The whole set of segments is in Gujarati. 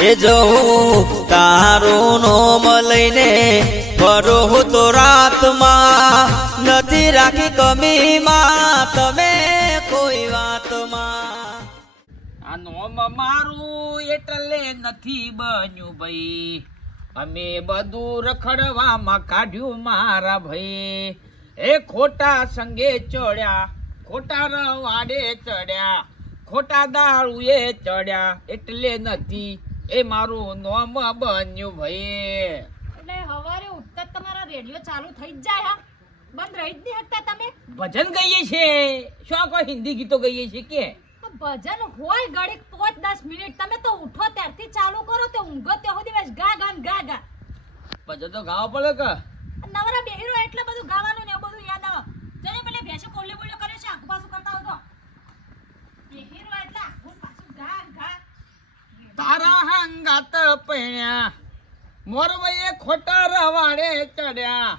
એ જવું તારું નોમ લઈને ફરો તો રાતમાં નથી રાખી કમીમાં તમે કોઈ વાતમાં આ નોમ મારું એટલે નથી બન્યું ભાઈ અમે બધું રખડવામાં કાઢ્યું મારા ભાઈ એ ખોટા સંગે ચડ્યા ખોટા રવાડે ચડ્યા ખોટા દારૂએ ચડ્યા એટલે નથી એ મારું નોમ બન્યું ભાઈ એટલે હવારે ઉઠતા તમારા રેડિયો ચાલુ થઈ જ જાય બંધ રહી જ નહીં શકતા તમે ભજન ગાઈએ છે શું કોઈ હિન્દી ગીતો ગાઈએ છે કે ભજન હોય ઘડીક 5-10 મિનિટ તમે તો ઉઠો ત્યારથી ચાલુ કરો તો ઊંઘો ત્યાં સુધી બસ ગા ગા ગા ગા ભજન તો ગાવા પડે કે નવરા બેહીરો એટલે બધું ગાવાનું ને એવું બધું યાદ આવે જને પેલે ભેંસો કોલ્લે બોલ્લે કરે છે આખું પાછું કરતા હો તો બેહીરો એટલે આખું પાછું ગા ગા તારા હંગાત પૈણ્યા મોરભાઈએ ખોટા રવાડે ચડ્યા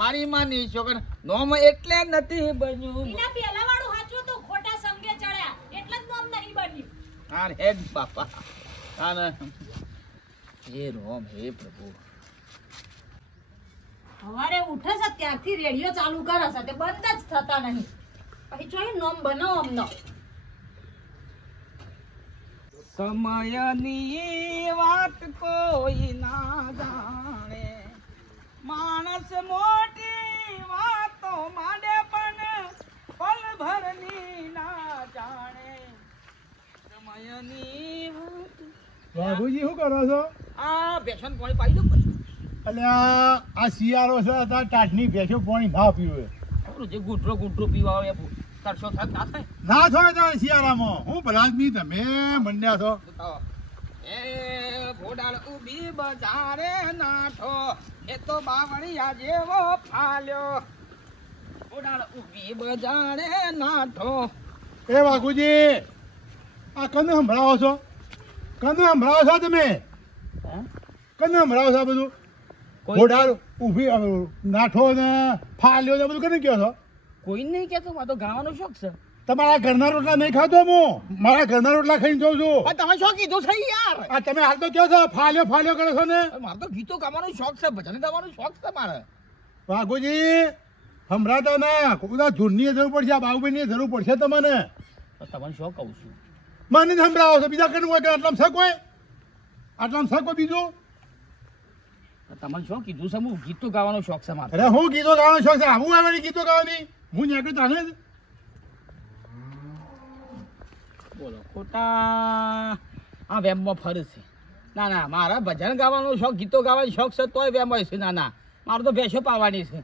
મારી માની છોકર નોમ એટલે નથી બન્યું એના પેલા વાળું હાચું તો ખોટા સંગે ચડ્યા એટલે જ નોમ નહીં બન્યું હાર હેડ બાપા હાર હે રોમ હે પ્રભુ હવારે ઉઠે છે ત્યારથી રેડિયો ચાલુ કરે છે તે બંધ જ થતા નહીં પછી જોઈએ નોમ બનાવો અમનો સમયની વાત કોઈ ના જાણે માણસ મોટી વાતો માંડે પણ પલ ભરની ના જાણે સમયની વાત બાબુજી શું કરો છો? આ બેસન પાણી પાઈ દઉં પછી અલ્યા આ શિયાળો છે તાર ટાટની ભેંસો પાણી ના પીવે આપણું જે ગુટરો પીવા આવે તરસો થાય ના થાય ના થાય તારે શિયાળામાં હું ભલાદમી તમે મંડ્યા છો એ ઘોડાળ ઉભી બજારે નાઠો એ તો બાવળિયા જેવો ફાલ્યો ઘોડાળ ઉભી બજારે નાઠો એ બાપુજી આ કને સંભળાવો છો તમે કને સંભળાવો છો આ બધું ઘોડાળ ઊભી નાઠો ને ફાલ્યો ને બધું કને કહો છો? કોઈ નહીં કેતો મારે તો ગાવાનો શોખ છે તમારા ઘરના રોટલા નહીં ખાતો હું મારા ઘરના રોટલા ખાઈને જાઉં છું પણ તમે શું કીધું છે યાર આ તમે હાલ તો કહો છો ફાલ્યો કરો છો ને મારે તો ગીતો ગાવાનો શોખ છે ભજન ગાવાનો શોખ છે મારે વાઘુજી સંભળાતા ના બધા ધૂળની જરૂર પડશે આ બાબુભાઈની જરૂર પડશે તમને તમને શું કહું છું મને જ સંભળાવો છો બીજા કઈ હોય કે આટલામાં શક હોય બીજું તમને શું કીધું છે હું ગીતો ગાવાનો શોખ છે મારે અરે હું ગીતો ગાવાનો શોખ છે હું આવે ગીતો ગાવાની હું ન્યાકડે તાને જ બોલો ખોટા આ વેમમાં ફરે છે ના ના મારા ભજન ગાવાનો શોખ ગીતો ગાવાનો શોખ છે તોય વેમ હોય છે ના ના મારે તો ભેંસો પાવાની છે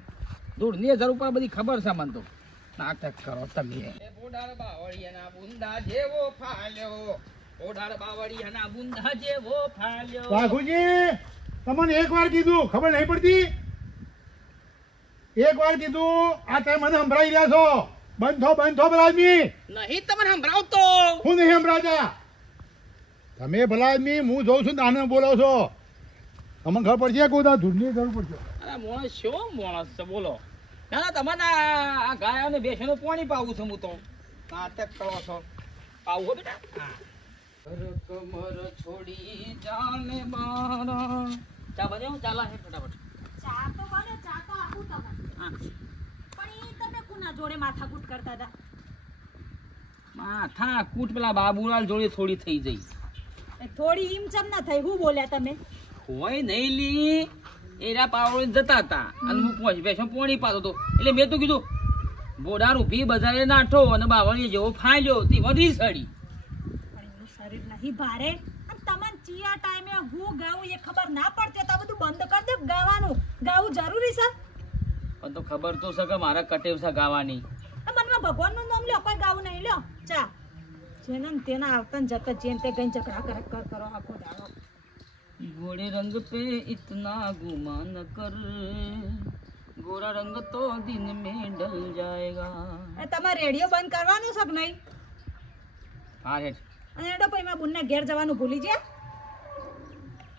દૂરની જરૂર પર બધી ખબર છે મને તો નાટક કરો તમે ઓડાળ બાવળિયાના બુંદા જેવો ફાલ્યો ઓડાળ બાવળિયાના બુંદા જેવો ફાલ્યો વાઘુજી તમને એક વાર કીધું ખબર નહીં પડતી એક વાર કીધું આ તમે મને સંભળાઈ રહ્યા છો બંધ થો ભલા આદમી નહીં તમને સંભળાવતો હું નહીં સંભળાતા તમે ભલા આદમી હું જોઉં છું તાને બોલો છો તમને ખબર પડશે કે ધૂળની જરૂર પડશે અરે માણસ શું માણસ છે બોલો ના ના તમને આ ગાય અને ભેંસોનું પાણી પાવું છું હું તો નાટક કરો છો પાવું હો બેટા કમર છોડી જાને મારા ચા બન્યો ચાલા હે ફટાફટ ચા તો બને ચા તો આપું તમને હા પણ ઈ તમે કોના જોડે માથાકૂટ કરતા હતા માથા કૂટ પેલા બાબુલાલ જોડે થોડી થઈ જઈ થોડી ઈમ ચમ ના થઈ હું બોલ્યા તમે હોય નહીં લી એરા પાવડો જતા હતા અને હું પહોંચી બેસો પોણી પાતો હતો એટલે મેં તો કીધું બોડાર ઊભી બજારે નાઠો અને બાવળીએ જેવો ફાલ્યો તે વધી સડી શરીર નહીં ભારે અને તમને ચિયા ટાઈમે હું ગાઉં એ ખબર ના પડતી તો બધું બંધ કરી દે ગાવાનું ગાવું જરૂરી છે પણ તો ખબર તો છે કે મારા કટેવ છે ગાવાની મનમાં ભગવાનનું નામ લ્યો કોઈ ગાવું નહીં લ્યો ચા જેને તેના આવતા ને જતા જેમ તે ગઈ ચકરા કરો આખો દાડો गोरे रंग पे इतना गुमान कर गोरा रंग तो दिन में ढल जाएगा એ તમારે રેડિયો બંધ કરવાનું છે કે નહીં હા હેડ અને એડો પઈમાં બુનના ઘેર જવાનું ભૂલી ગયા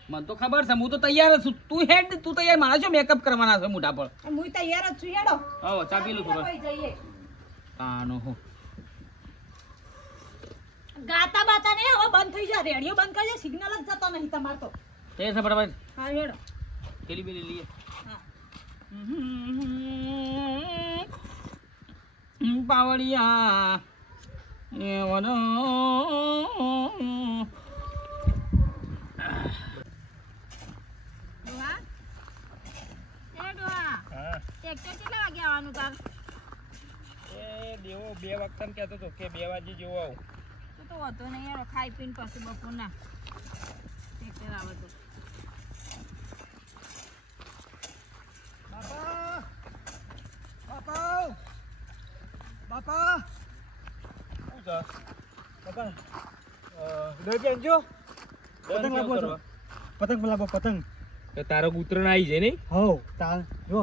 મને તો ખબર છે હું તો તૈયાર છું તું હેડ તું તૈયાર મારા શું મેકઅપ કરવાના છે મોઢા પર હું તૈયાર જ છું હેડો આવો ચા પી લો થોડો જઈએ તાનો હો ગાતા બાતા ને હવે બંધ થઈ જાય રેડિયો બંધ કરી સિગ્નલ જ જતો નહીં મારતો તે છે બરાબર હા હેડો કેલી બેલી લીએ હા પાવડિયા એ વનો ડોહા એ ડોહા હા ટ્રેક્ટર કેટલા વાગે આવવાનું તાર એ દેવો 2 વખત કહેતો તો કે 2 વાગે જેવો આવું તો વાંધો નહીં યાર ખાઈ પીને પછી બપોરના ટ્રેક્ટર આવે તો બાપા બાપા બાપા શું છે બાપા દર્દી અંજો પતંગ લાવો છો પતંગ લાવો પતંગ તો તારો ઉતરણ આવી જાય નહીં હો તાર જો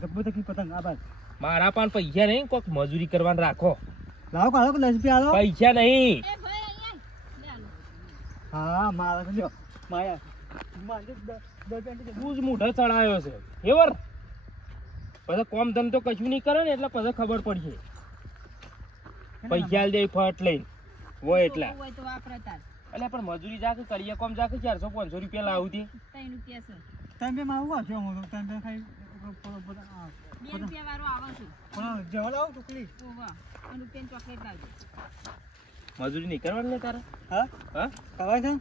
ગબ્બો તકી પતંગ આ બાદ મારા પણ પૈસા નહીં કોક મજૂરી કરવાનું રાખો લાવો કાળો 10 રૂપિયા આલો પૈસા નહીં એ ભાઈ અહીંયા લે આલો હા મારા જો માયા માજે 10 બહુ જ મોઢો ચડાયો છે એવર પછી કોમ ધમ તો કશું નહીં કરે ને એટલે પછી ખબર પડશે પૈસા દે ફટ લઈને હોય એટલા હોય તો વાપરે તાર એટલે પણ મજૂરી જાકે કરીએ કોમ જાકે 400-500 રૂપિયા લાવું દે 3 રૂપિયા છે તમે માં આવો છો હું તમે ખાઈ 2 રૂપિયા વાળો આવે છે પણ જેવા લાવો ટુકલી ઓવા 1 રૂપિયાની ચોકલેટ લાવજો મજૂરી નહીં કરવાની ને તારે હા હા કવાય છે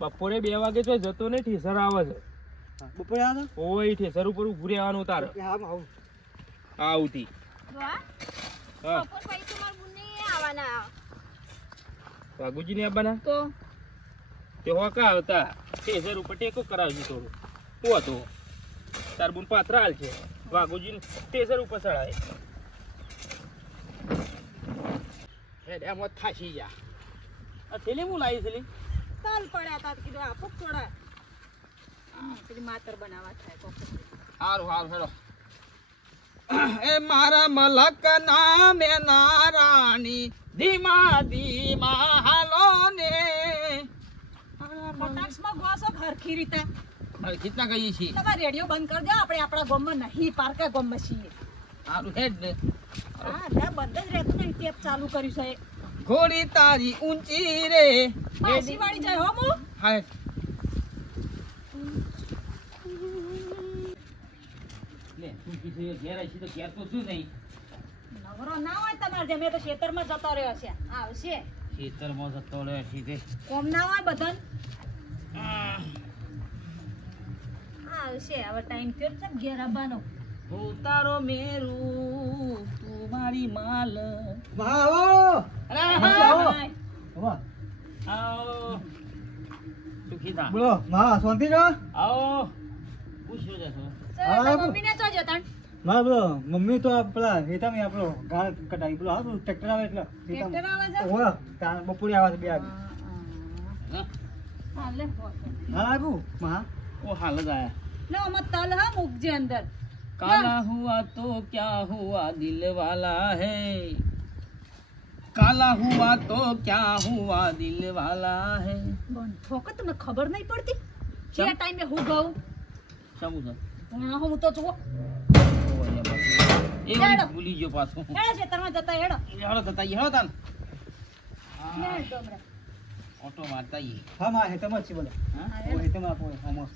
બપોરે 2 વાગે તો જતો ને ઠેસર આવે છે બપોરે આવો ઓય ઠેસર ઉપર ઉભું રહેવાનું તારે હા આવું આવતી ડોહા હા બપોર પછી તમાર બુને આવવાના વાઘુજી ને આવવાના તો તે હોકા આવતા ઠેસર ઉપર ટેકો કરાવજો થોડું હું હતો તાર બુન પાત્રા હાલ છે વાઘુજી ઠેસર ઉપર ચડાય હેડ એમ થાશી જા આ થેલી હું લાવી થેલી તલ પડ્યા તા કીધું આપો થોડા પેલી માતર બનાવવા થાય કોક હારું હારું હેડો એ મારા મલક નામે નારાણી ધીમા ધીમા હાલો ને કટાક્ષમાં ગોસો હરખી રીતે કેટલા કહીએ છીએ તમારે રેડિયો બંધ કરી દો આપણે આપણા ગામમાં નહીં પારકા ગામમાં છીએ હારું હેડ ને હા ત્યાં બંધ જ રહેતું નહીં ટેપ ચાલુ કર્યું છે ઘોડી તારી ઊંચી રે પાછી વાળી જાય હો મુ હા લે તું કીધું ઘેર આવીશ તો ઘેર તો શું નહીં નવરો ના હોય તમારે જેમ એ તો ખેતરમાં જતો રહ્યો છે આવશે ખેતરમાં જતો રહે સીધે કોમ ના હોય બધાને આવશે હવે ટાઈમ થયો છે ઘેર આવવાનો ઉતારો મેરું તું મારી માલ આવો અરે આવો. હાય. વાહ આવો સુખી થા બોલો માં શાંતિ છો આવો પૂછ્યો જશો ચાલ, તો મમ્મીને તો જતાણ. માં બોલો મમ્મી તો પેલા હેતા મેં આપણો ગાળ કટાઈ બોલો હા ટ્રેક્ટર આવે એટલે ટ્રેક્ટર આવે છે? ઓવા તાર બપોરે આવે છે 2 વાગે હા, લે, હો. હા આવું માં ઓ હાલ જ આયા લે, આમાં તલ હા મૂકજે અંદર काला हुआ तो क्या हुआ दिल वाला है काला हुआ तो क्या हुआ दिल वाला है બંધો કે તમને ખબર નહીં પડતી જે ચમ? ટાઈમે હું ગઉં શું છે હા હું તો જુઓ એ હેડો. ભૂલી ગયો પાછો હેડો ખેતરમાં જતા હેડો હેડો થતા હેડો તાન હેડ ડોમરા. ઓટો મારતા ઈ હા માં હેતામાં જ છે બોલો હા હા, ઓ હેડ. હેતામાં આપો આમાં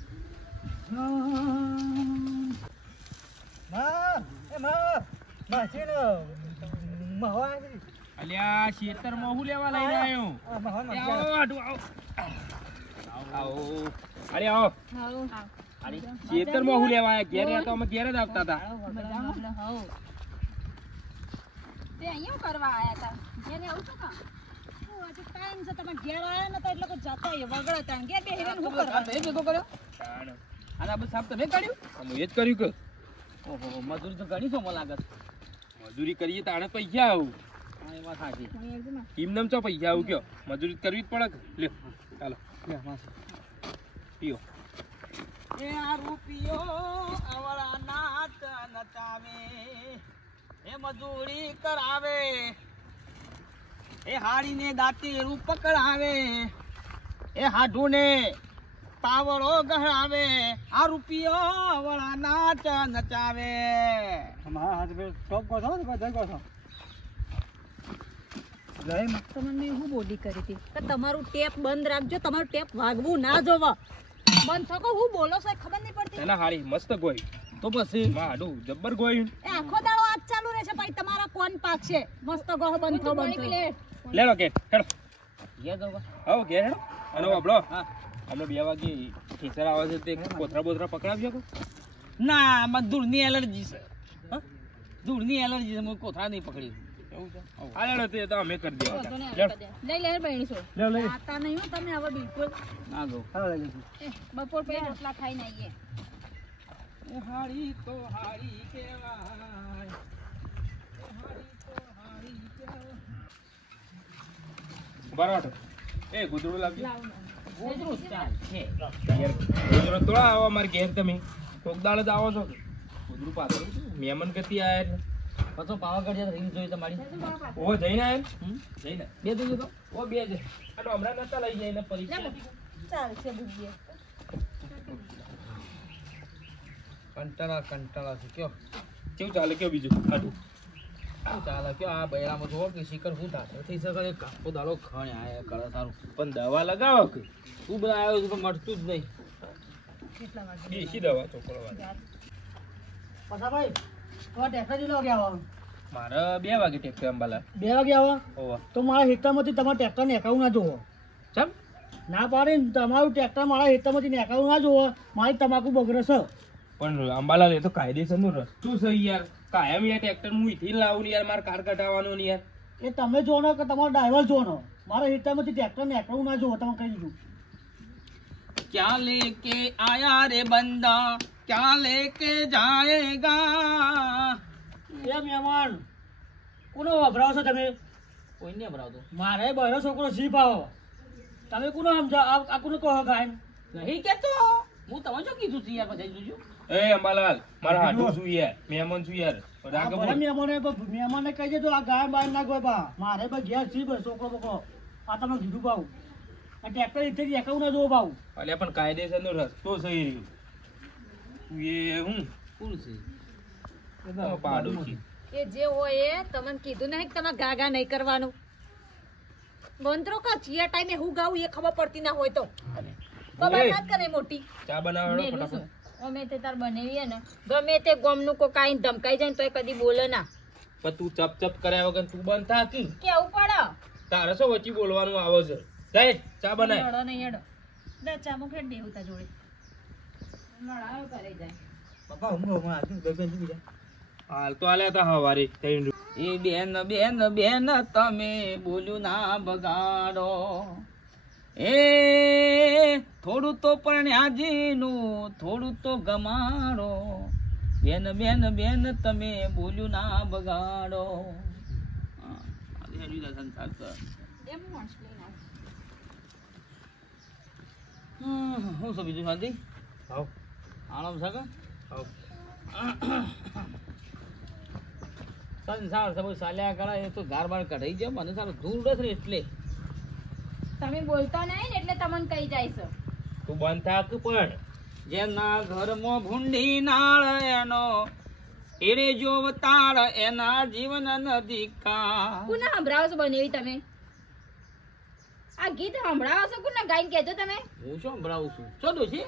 માં છે ને મહવા અલ્યા ખેતરમાં હું લેવા લઈને આવ્યો મહવા એ આવો આડું આવો આવો અરે આવો હાઉ. અરે ખેતરમાં હું લેવા આવ્યા ઘેર તો અમે ઘેર જ આવતા હતા મજામાં? હાઉ. તે અહીંયા કરવા આયા તા ઘેરે આવું છો કા હું હજુ ટાઈમ છે તમે ઘેર આયા નતા એટલે કોઈ જતા હોય વગડતા ઘેર બેહીને શું કરવા ભેગો કર્યો તાણ. અને આ બધું સાફ તમે કર્યું અમે એ જ કર્યું કે ઓહો મજૂરી તો ઘણી સોમાં લાગત મજૂરી કરીએ તાણે પૈસા આવું હા એ વાત સાચી અહીં આવજો માં. એમનેમ ચો પૈસા આવું કયો મજૂરી કરવી જ પડે કે લ્યો ચાલો લે માં પીઓ એ આ રૂપિયો આવળા નાચ નચાવે એ મજૂરી કરાવે એ હાડીને દાંતી રૂપ પકડાવે એ હાઢુને પાવળો ગહરાવે આ રૂપિયો આવળા નાચ નચાવે હા હા ટોપ ગો છો ને બધા ગો છો તમને મેં શું બોલી કરી હતી કે તમારું ટેપ બંધ રાખજો તમારું ટેપ વાગવું ના જોવો બંધો કો હું બોલો છો એ ખબર નહીં પડતી એના હારી મસ્ત ગોઈ તો પછી માં હાડું જબ્બર ગોઈ એ આખો દાડો આજ ચાલુ રહેશે ભાઈ તમારા કોણ પાક છે મસ્ત ગોહ બંધો બંધો લેડો કે હેડો ગયા જાવ આવો ઘેર હેડો અને આપણો હા આપણે 2 વાગે ઠીસર આવે છે તે કોથરા બોથરા પકડાવજો કો ના મને ધૂળની એલર્જી છે હા ધૂળની એલર્જી છે મને કોથળા નહીં પકડી એવું છે આ લેડો તે તો અમે કરી દઈએ લઈ લે બહેણી છો લે લે આતા નહીં હો તમે હવે બિલકુલ ના જો બપોર પછી રોટલા ખાઈને આવીએ એ હારી તો હારી કહેવાય એ હારી તો હારી કહેવાય બરાબર એ ગુદડું લાવજો ગોદરું ચાલ છે ગુદડું તો આવો માર ઘેર તમે કોક દાડે જ આવો છો ગુદડું પાછળ મહેમાન ગતિ આયા પછી પાવાગઢ જઈને રીંગ જોઈ તમારી ઓ જઈને આયા જઈને બે જોજો તો ઓ બે જ આ તો હમણાં નતા લઈ જાય ને પરીક્ષા ચાલશે બુદ્ધિએ કંટાળા છે કયો કેવું ચાલે કેવું બીજું આટું શું ચાલે કયો આ બૈરામાં જોવો કે શિખર શું થાય થઈ શકે કાપો દાડો ખણ આયા કરે સારું પણ દવા લગાવો કે તું બધા આવ્યો છું તો મળતું જ નહીં કેટલા વાગે દેશી દવા ચોપડવા ભાઈ તમારે ટ્રેક્ટર કેટલા વાગે આવો મારે 2 વાગે ટેક્ટર અંબાલા 2 વાગે આવો ઓવા તો મારા હેઠળમાંથી તમારા ટ્રેક્ટર નેકાવું ના જોવો ચમ ના પાડે ને તમારું ટ્રેક્ટર મારા હેઠળમાંથી નેકાવું ના જોવો મારી તમાકુ બગડે છે પણ અંબાલાલ એ તો કાયદેસરનું રસ્તું છે યાર કાયમ યાર ટ્રેક્ટર હું અહીંથી લાવું ને યાર મારે કાર કટાવવાનો ને યાર એ તમે જોનો કે તમારો ડ્રાઈવર જોનો મારા હેઠળમાંથી ટ્રેક્ટર નેકાવું ના જોવો તમે કહી દીધું क्या लेके आया रे बंदा क्या लेके जाएगा એ મહેમાન કોનો વભરાવો છો તમે કોઈને ભરાવતો મારે બહેરો છોકરો જીપ આવો તમે કોનો સમજા આ કોનો કહો ગાય નહીં કેતો હું તમે શું કીધું છે યાર બધા જોજો એ અંબાલાલ મારા હાડું છું યાર મહેમાન છું યાર રાગે બોલ મહેમાને કહી દેજો આ ગાય બહાર ના ગયો બા મારે બસ ઘેર જીપ છોકરો બકરો આ તમે કીધું પાવું આ ટ્રેક્ટર ઇથેથી નેકાવું ના જોવો પાવું અલ્યા પણ કાયદેસરનો રસ્તો છે એ રહ્યો એ હું કોણ છે પાડું છું એ જે હોય એ તમને કીધું નહીં કે તમારે ગાગા નહીં કરવાનું બંધરો કા ચિયા ટાઈમે હું ગાવું એ ખબર પડતી ના હોય તો ખબર ના જ કરે મોટી ચા બનાવવાનો ફટાફટ અમે તે તાર બનાવીએ ને ગમે તે ગોમનું કો કાઈ ધમકાઈ જાય ને તોય કદી બોલે ના પણ તું ચપ ચપ કર્યા વગર તું બંધ થા કી કેવું પડે તારે શું વચ્ચે બોલવાનું આવે છે જાય ચા બનાય લડો નહીં હેડો દે ચા મુકે દેવું તા જોડે લડાયો કરે જાય પપ્પા હમણાં બીજા હાલ તો આલ્યા તા હવારે તૈન એ બેન બેન બેન તમે બોલ્યું ના બગાડો એ થોડું તો પરણ્યાજીનું થોડું તો ગમાડો બેન બેન બેન તમે બોલ્યું ના બગાડો હા, આજે હેડી જા સંસાર કર. એમ મોસ લઈને હું શું બીજું શાંતિ આવ આરામ છે કે આવ સંસાર છે બધું ચાલ્યા કરે એ તો ગાર બાર કઢાઈ જાય મને સારું દૂર નથી એટલે તમે બોલતા નહીં ને એટલે તમને કહી જાય છે તું બંધ થાક પણ જેના ઘરમાં ભૂંડી નાળ એનો એને જો તાળ એના જીવન નદી કા કોને સંભળાવો છો બનેવી તમે આ ગીત સંભળાવો છો કોને ગાઈને કહેજો તમે હું શું સંભળાવું છું શું દોશી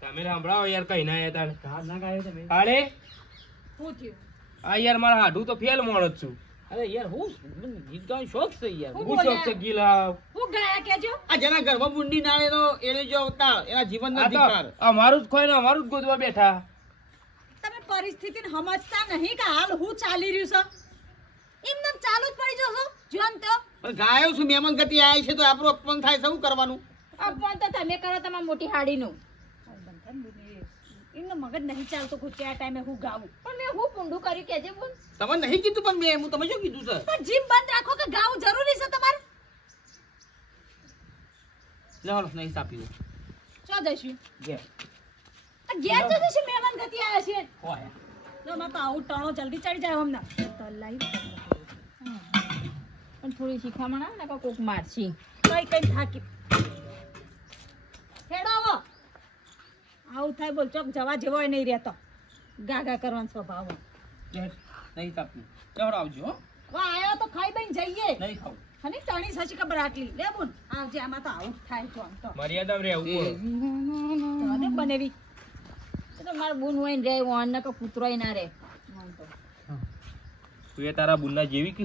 તમે સાંભળાવો યાર કઈ ના યાર તારે ઘાટ ના ગાયો તમે અરે શું થયું આ યાર મારા હાડું તો ફેલ મોણસ છું અરે યાર હું ગીત ગાવાનો શોખ છે યાર હું શોખ છે ગીલા હું ગાયા કહેજો આ જેના ઘરમાં ભૂંડી નાળ એનો એને જો તાળ એના જીવન આ નદી તો કાર અમારું જ ખોય ને અમારું જ ગોદવા બેઠા તમે પરિસ્થિતિને સમજતા નહીં કે હાલ હું ચાલી રહ્યું છે એમને ચાલુ જ પડી જશો જોન તો પણ ગાયો છું મહેમાન ગતિ આય છે તો આપણું અપમાન થાય છે શું કરવાનું અપમાન તો તમે કરો તમારી મોટી હાડીનું એમનો મગજ નહીં ચાલતો ખુદ આ ટાઈમે હું ગાવું પણ મેં હું પૂંડું કર્યું કેજે બોલ તમે નહીં કીધું પણ મેં હું તમે શું કીધું છે પણ જીભ બંધ રાખો કે ગાવું જરૂરી છે તમારે લેવાનો નહીં સાપી દો ચો જઈશું ઘેર આ ઘેર તો જઈશું મહેમાન ગતિ આવ્યા છે હોય જો માં તો આવું ટણો જલ્દી ચડી જાય હમણાં તલાઈ પણ થોડી શીખામણ આવે ને કોક મારશી કઈ કઈ થાકી હેડો આવો આવું થાય બોલ ચોક જવા જેવો નહીં રહેતો ગાગા કરવાનો સ્વભાવ ઘેર નહીં સાપી ચવડ આવજો હો વા આયો તો ખાઈ બઈને જઈએ નહીં ખાવું હની ટણી સચી ખબર આટલી લે બોન આવજે આમાં તો આવું જ થાય જો આમ તો મર્યાદા રહેવું પડે. જ બનેવી એ તો મારા બુન હોય ને રે ઓન ને કૂતરો ના રે તું એ તારા બુનના જેવી કે